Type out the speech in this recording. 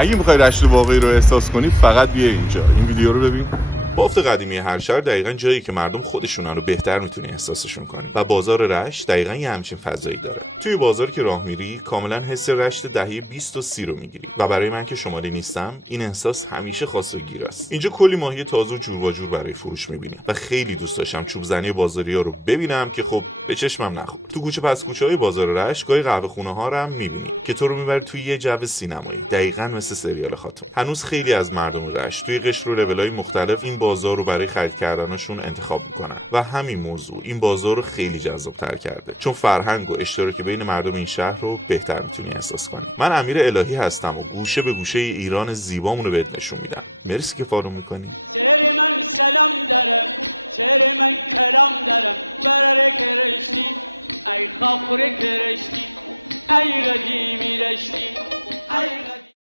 اگه میخوای رشت واقعی رو احساس کنی فقط بیا اینجا، این ویدیو رو ببین. بافت قدیمی هر شهر دقیقاً جایی که مردم خودشونن رو بهتر میتونی احساسشون کنی و بازار رشت دقیقاً یه همچین فضایی داره. توی بازار که راه میری کاملاً حس رشت دهه 20 و 30 رو میگیری و برای من که شمالی نیستم این احساس همیشه خاص و گیراست. اینجا کلی ماهی تازه و جور و جور برای فروش میبینی و خیلی دوست داشتم چوب زنی بازاریا رو ببینم که خب به چشمم نخورد. تو کوچه پس کوچه‌های بازار رشت گاهی قهوه خونه ها رو هم میبینی که تو رو میبره توی یه جو سینمایی، دقیقاً مثل سریال خاتون. هنوز خیلی از مردم رشت توی قشر و لول‌های مختلف این بازار رو برای خرید کردنشون انتخاب میکنن و همین موضوع این بازار رو خیلی جذاب‌تر کرده، چون فرهنگ و اشتراک بین مردم این شهر رو بهتر میتونی احساس کنی. من امیر الهی هستم و گوشه به گوشه ایران زیبامون رو بهت نشون میدم. مرسی که فالو میکنی.